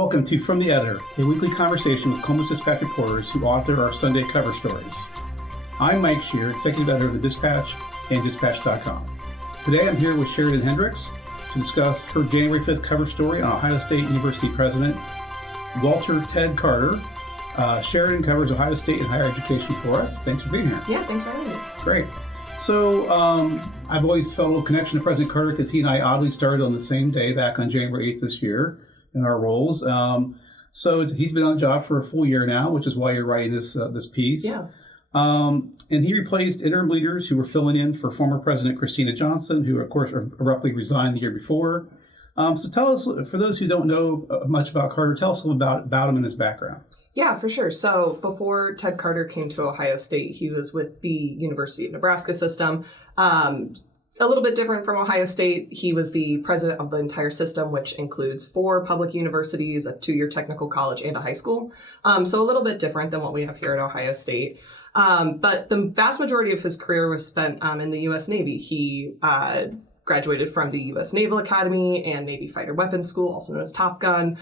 Welcome to From the Editor, a weekly conversation with Columbus Dispatch reporters who author our Sunday cover stories. I'm Mike Shearer, executive editor of the Dispatch and Dispatch.com. Today I'm here with Sheridan Hendrix to discuss her January 5th cover story on Ohio State University President Walter Ted Carter. Sheridan covers Ohio State and higher education for us. Thanks for being here. Yeah, thanks for having me. Great. So I've always felt a little connection to President Carter because he and I oddly started on the same day back on January 8th this year in our roles. So he's been on the job for a full year now, which is why you're writing this piece. Yeah. And he replaced interim leaders who were filling in for former President Christina Johnson, who, of course, abruptly resigned the year before. So tell us, for those who don't know much about Carter, tell us a little about him and his background. Yeah, for sure. So before Ted Carter came to Ohio State, he was with the University of Nebraska system. A little bit different from Ohio State. He was the president of the entire system, which includes 4 public universities, a 2-year technical college, and a high school. So a little bit different than what we have here at Ohio State. But the vast majority of his career was spent in the U.S. Navy. He graduated from the U.S. Naval Academy and Navy Fighter Weapons School, also known as Top Gun.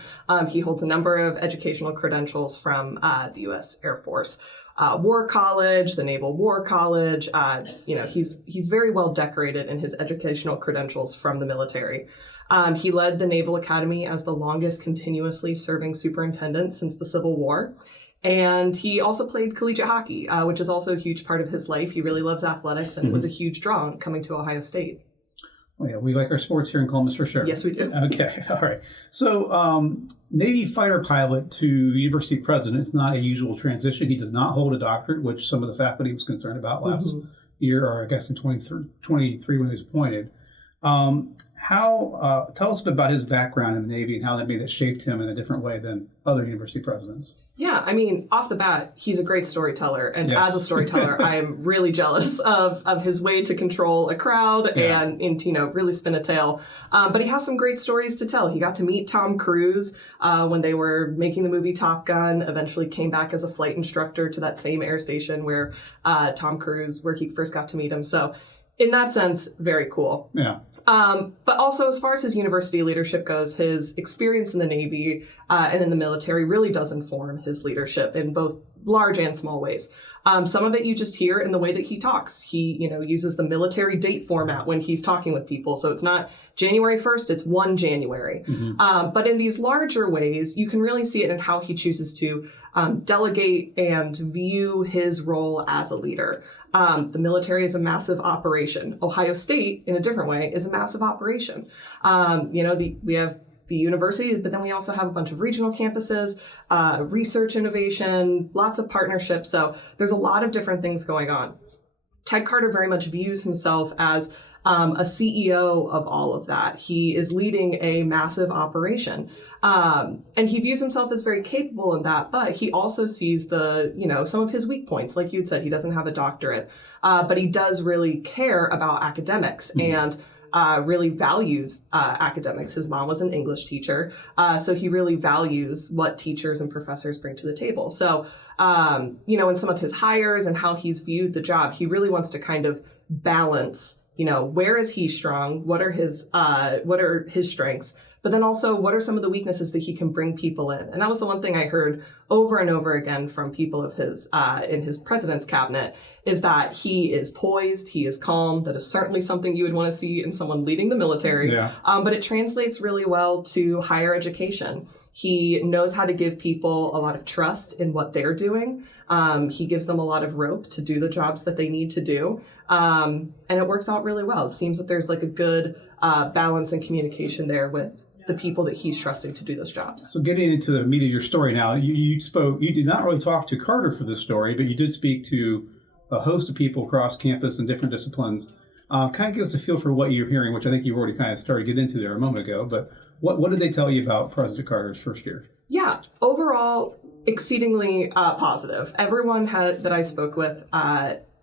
He holds a number of educational credentials from the U.S. Air Force. War College, the Naval War College. He's very well decorated in his educational credentials from the military. He led the Naval Academy as the longest continuously serving superintendent since the Civil War. And he also played collegiate hockey, which is also a huge part of his life. He really loves athletics and was a huge draw coming to Ohio State. Oh, yeah, we like our sports here in Columbus for sure. Yes, we do. Okay, all right. So Navy fighter pilot to university president is not a usual transition. He does not hold a doctorate, which some of the faculty was concerned about last year, or I guess in 23 when he was appointed. Tell us about his background in the Navy and how that made it shaped him in a different way than other university presidents. Yeah, I mean, off the bat, he's a great storyteller. And Yes. as a storyteller, I'm really jealous of his way to control a crowd and really spin a tale. But he has some great stories to tell. He got to meet Tom Cruise when they were making the movie Top Gun, eventually came back as a flight instructor to that same air station where where he first got to meet him. So in that sense, very cool. Yeah. But also, as far as his university leadership goes, his experience in the Navy and in the military really does inform his leadership in both large and small ways. Some of it you just hear in the way that he talks. He, uses the military date format when he's talking with people. So it's not January 1st, it's 1 January. But in these larger ways, you can really see it in how he chooses to delegate and view his role as a leader. The military is a massive operation. Ohio State, in a different way, is a massive operation. We have the university, but then we also have a bunch of regional campuses, research innovation, lots of partnerships. So there's a lot of different things going on. Ted Carter very much views himself as a CEO of all of that. He is leading a massive operation. And he views himself as very capable in that, but he also sees some of his weak points. Like you'd said, he doesn't have a doctorate, but he does really care about academics and really values academics. His mom was an English teacher, so he really values what teachers and professors bring to the table. So, in some of his hires and how he's viewed the job, he really wants to kind of balance, where is he strong? What are his strengths? But then also, what are some of the weaknesses that he can bring people in? And that was the one thing I heard over and over again from people of his in his president's cabinet, is that he is poised, he is calm. That is certainly something you would want to see in someone leading the military. Yeah. But it translates really well to higher education. He knows how to give people a lot of trust in what they're doing. He gives them a lot of rope to do the jobs that they need to do. And it works out really well. It seems that there's like a good balance and communication there with the people that he's trusting to do those jobs. So getting into the meat of your story now, you did not really talk to Carter for this story, but you did speak to a host of people across campus in different disciplines. Kind of give us a feel for what you're hearing, which I think you've already kind of started to get into there a moment ago, but what did they tell you about President Carter's first year? Yeah, overall, exceedingly positive. Everyone that I spoke with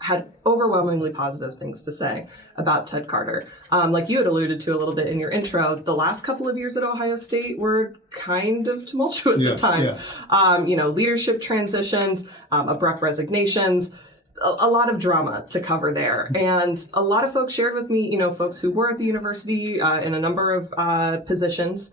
had overwhelmingly positive things to say about Ted Carter. Like you had alluded to a little bit in your intro, the last couple of years at Ohio State were kind of tumultuous at times. Yes. Leadership transitions, abrupt resignations, a lot of drama to cover there. And a lot of folks shared with me, folks who were at the university in a number of positions,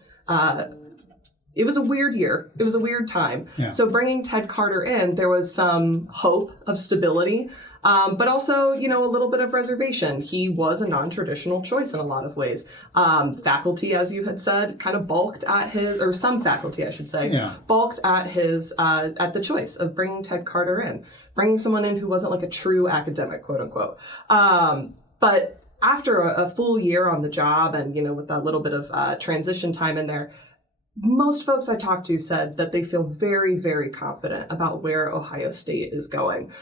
it was a weird year. It was a weird time. Yeah. So bringing Ted Carter in, there was some hope of stability, but also, a little bit of reservation. He was a non-traditional choice in a lot of ways. Faculty, as you had said, kind of balked at his, or some faculty, I should say, balked at his, at the choice of bringing Ted Carter in, bringing someone in who wasn't like a true academic, quote unquote. But after a full year on the job and, with that little bit of transition time in there, most folks I talked to said that they feel very, very confident about where Ohio State is going,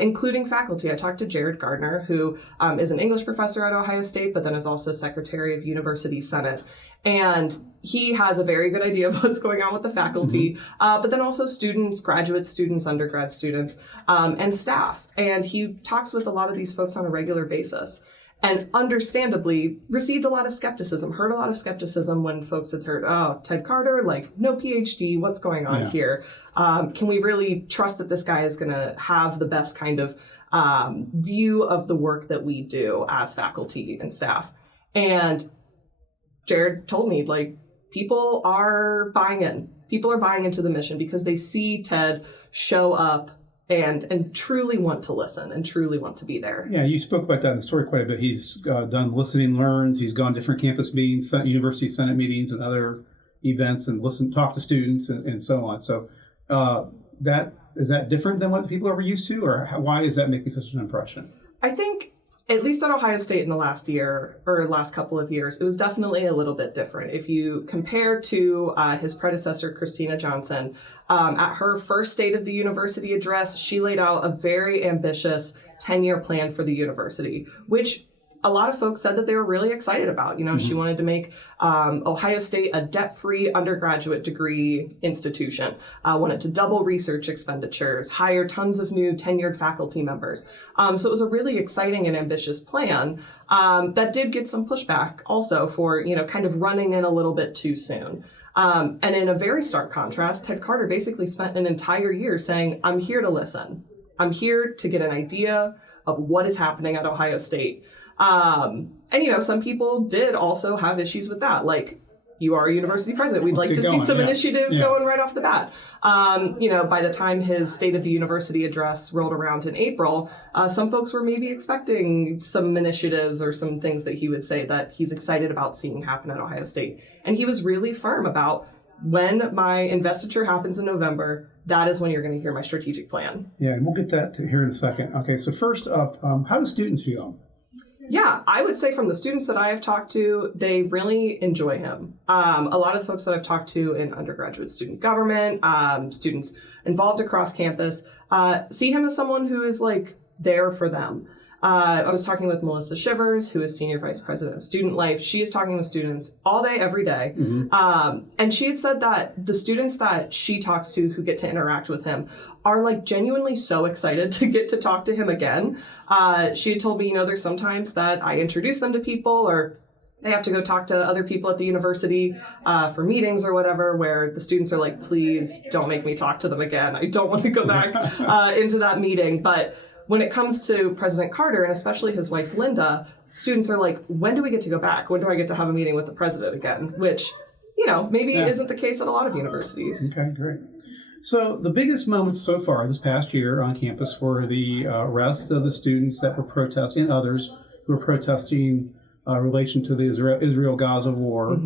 including faculty. I talked to Jared Gardner, who is an English professor at Ohio State, but then is also Secretary of University Senate. And he has a very good idea of what's going on with the faculty, but then also students, graduate students, undergrad students, and staff. And he talks with a lot of these folks on a regular basis. And understandably received a lot of skepticism, heard a lot of skepticism when folks had heard, oh, Ted Carter, like no PhD, what's going on here? Can we really trust that this guy is going to have the best kind of view of the work that we do as faculty and staff? And Jared told me, like, people are buying in. People are buying into the mission because they see Ted show up and truly want to listen and truly want to be there. Yeah, you spoke about that in the story quite a bit. He's done Listen Learns. He's gone to different campus meetings, university senate meetings, and other events, and talk to students, and so on. So is that different than what people are used to, or why is that making such an impression? I think, at least at Ohio State in the last year or last couple of years, it was definitely a little bit different. If you compare to his predecessor, Christina Johnson, at her first State of the University address, she laid out a very ambitious 10-year plan for the university, which a lot of folks said that they were really excited about. She wanted to make Ohio State a debt-free undergraduate degree institution, wanted to double research expenditures, hire tons of new tenured faculty members. So it was a really exciting and ambitious plan that did get some pushback also for, kind of running in a little bit too soon. And in a very stark contrast, Ted Carter basically spent an entire year saying, I'm here to listen. I'm here to get an idea of what is happening at Ohio State. And, some people did also have issues with that. Like, you are a university president. We'd like to see some initiative going right off the bat. By the time his State of the University address rolled around in April, some folks were maybe expecting some initiatives or some things that he would say that he's excited about seeing happen at Ohio State. And he was really firm about, when my investiture happens in November, that is when you're going to hear my strategic plan. Yeah, and we'll get that to here in a second. Okay, so first up, how do students feel? Yeah, I would say from the students that I have talked to, they really enjoy him. A lot of the folks that I've talked to in undergraduate student government, students involved across campus, see him as someone who is like there for them. I was talking with Melissa Shivers, who is Senior Vice President of Student Life. She is talking with students all day, every day. And she had said that the students that she talks to who get to interact with him are like genuinely so excited to get to talk to him again. She had told me, there's sometimes that I introduce them to people, or they have to go talk to other people at the university for meetings or whatever, where the students are like, please don't make me talk to them again. I don't want to go back into that meeting. But when it comes to President Carter, and especially his wife, Linda, students are like, when do we get to go back? When do I get to have a meeting with the president again? Which, maybe isn't the case at a lot of universities. Okay, great. So the biggest moments so far this past year on campus were the arrest of the students that were protesting, and others who were protesting in relation to the Israel-Gaza war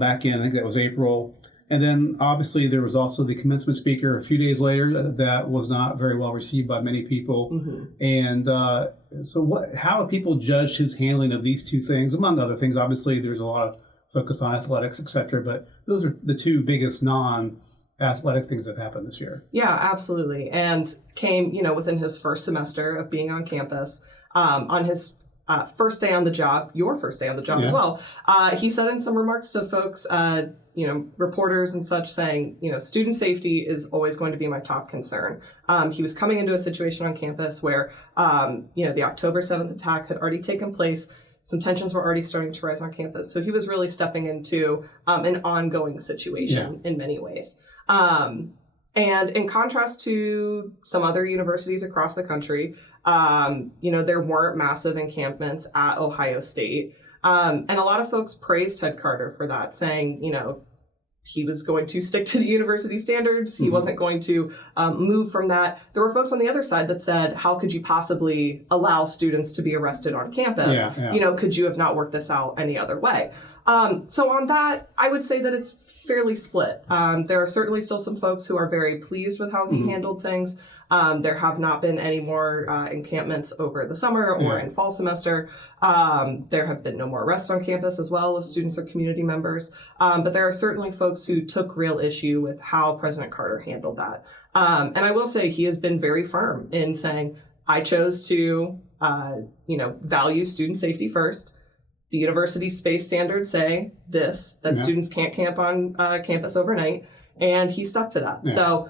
back in, I think that was April. And then obviously there was also the commencement speaker a few days later that was not very well received by many people. And so how have people judged his handling of these two things? Among other things, obviously there's a lot of focus on athletics, et cetera, but those are the two biggest non-athletic things that happened this year. Yeah, absolutely. And came, within his first semester of being on campus, on his first day on the job, your first day on the job as well, he said in some remarks to folks, reporters and such, saying, student safety is always going to be my top concern. He was coming into a situation on campus where, the October 7th attack had already taken place. Some tensions were already starting to rise on campus. So he was really stepping into an ongoing situation in many ways. And in contrast to some other universities across the country, there weren't massive encampments at Ohio State. And a lot of folks praised Ted Carter for that, saying, he was going to stick to the university standards. He wasn't going to move from that. There were folks on the other side that said, how could you possibly allow students to be arrested on campus? Could you have not worked this out any other way? So on that, I would say that it's fairly split. There are certainly still some folks who are very pleased with how he handled things. There have not been any more encampments over the summer or in fall semester. There have been no more arrests on campus as well of students or community members. But there are certainly folks who took real issue with how President Carter handled that. And I will say he has been very firm in saying, I chose to, value student safety first. The university space standards say this, that students can't camp on campus overnight, and he stuck to that. So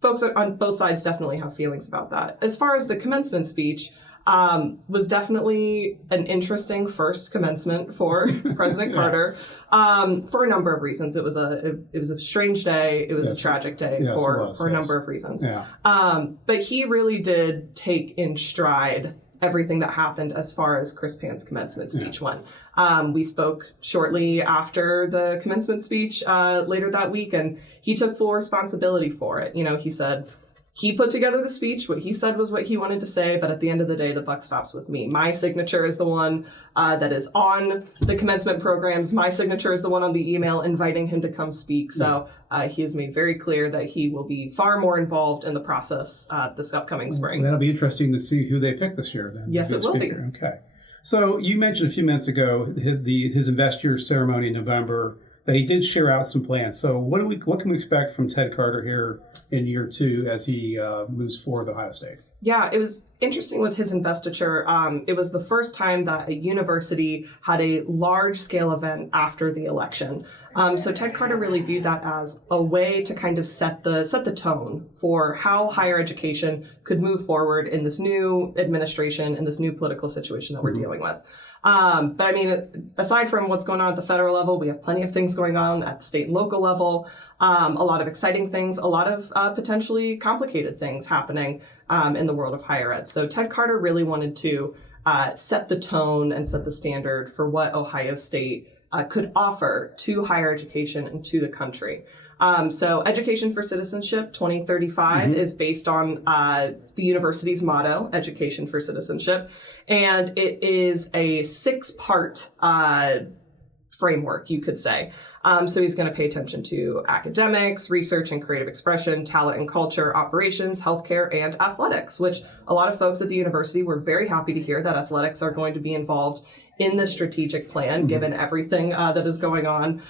folks on both sides definitely have feelings about that. As far as the commencement speech, was definitely an interesting first commencement for President Carter for a number of reasons. It was a strange day. It was a tragic day for a number of reasons. But he really did take in stride everything that happened as far as Chris Pan's commencement speech went. We spoke shortly after the commencement speech later that week, and he took full responsibility for it. He said he put together the speech. What he said was what he wanted to say, but at the end of the day, the buck stops with me. My signature is the one that is on the commencement programs. My signature is the one on the email inviting him to come speak. So he has made very clear that he will be far more involved in the process this upcoming spring. That'll be interesting to see who they pick this year then. Yes, it will be. Okay. So you mentioned a few minutes ago his investiture ceremony in November, that he did share out some plans. So what can we expect from Ted Carter here in year 2 as he moves forward with Ohio State? Yeah, it was interesting with his investiture. It was the first time that a university had a large-scale event after the election. So Ted Carter really viewed that as a way to kind of set the tone for how higher education could move forward in this new administration, in this new political situation that we're dealing with. But I mean, aside from what's going on at the federal level, we have plenty of things going on at the state and local level. A lot of exciting things, a lot of potentially complicated things happening in the world of higher ed. So Ted Carter really wanted to set the tone and set the standard for what Ohio State could offer to higher education and to the country. So Education for Citizenship 2035 is based on the university's motto, Education for Citizenship, and it is a 6-part framework, you could say. So he's going to pay attention to academics, research and creative expression, talent and culture, operations, healthcare, and athletics, which a lot of folks at the university were very happy to hear that athletics are going to be involved in the strategic plan, given everything that is going on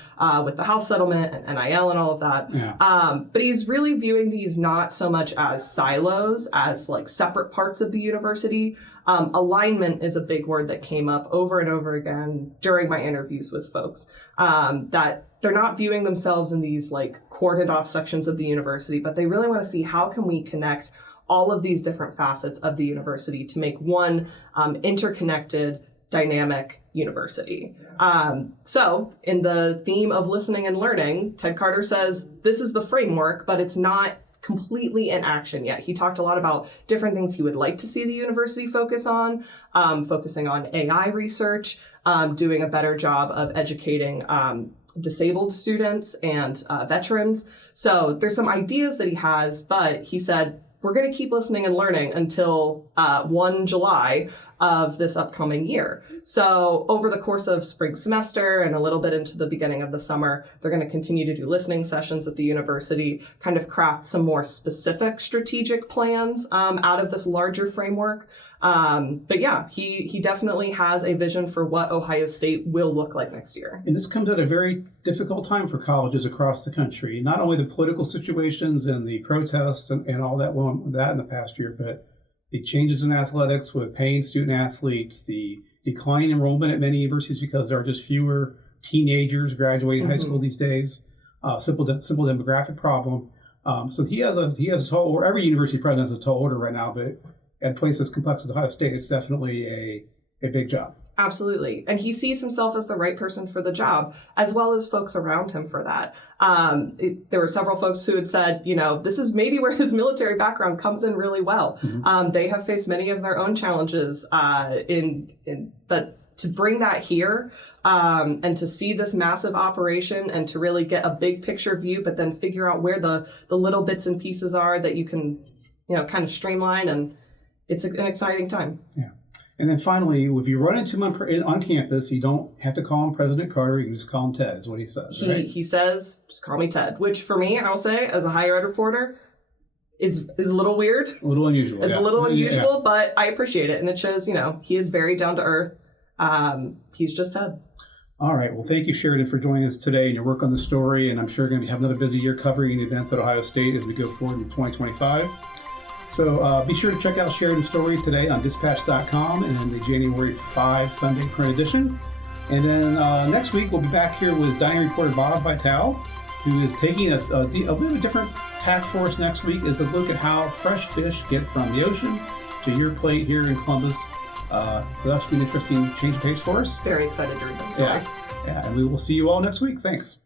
with the House settlement and NIL and all of that. But he's really viewing these not so much as silos, as like separate parts of the university. Alignment is a big word that came up over and over again during my interviews with folks, that they're not viewing themselves in these like cordoned off sections of the university, but they really want to see how can we connect all of these different facets of the university to make one interconnected, dynamic university. So in the theme of listening and learning, Ted Carter says this is the framework, but it's not completely in action yet. He talked a lot about different things he would like to see the university focus on, focusing on AI research, doing a better job of educating disabled students and veterans. So there's some ideas that he has, but he said, we're going to keep listening and learning until 1 July of this upcoming year. So over the course of spring semester and a little bit into the beginning of the summer, they're going to continue to do listening sessions at the university, kind of craft some more specific strategic plans out of this larger framework. But yeah, he definitely has a vision for what Ohio State will look like next year. And this comes at a very difficult time for colleges across the country. Not only the political situations and the protests and all that in the past year, but the changes in athletics with paying student athletes, the declining enrollment at many universities because there are just fewer teenagers graduating high school these days. Simple demographic problem. So he has a tall order. Every university president has a tall order right now, but at places as complex as Ohio State, it's definitely a big job. Absolutely. And he sees himself as the right person for the job, as well as folks around him for that. There were several folks who had said, this is maybe where his military background comes in really well. They have faced many of their own challenges, but to bring that here and to see this massive operation and to really get a big picture view, but then figure out where the little bits and pieces are that you can, kind of streamline. And it's an exciting time. Yeah. And then finally, if you run into him on campus, you don't have to call him President Carter. You can just call him Ted, is what he says. Right? He says, just call me Ted, which for me, I'll say, as a higher ed reporter, is a little weird. A little unusual. It's a little unusual, but I appreciate it. And it shows, he is very down to earth. He's just Ted. All right. Well, thank you, Sheridan, for joining us today and your work on the story. And I'm sure you're going to have another busy year covering events at Ohio State as we go forward in 2025. So be sure to check out Sheridan's story today on dispatch.com and the January 5 Sunday print edition. And then next week, we'll be back here with dining reporter Bob Vitale, who is taking us a bit of a different tack for us next week as a look at how fresh fish get from the ocean to your plate here in Columbus. So that should be an interesting change of pace for us. Very excited to read that story. Yeah, and we will see you all next week. Thanks.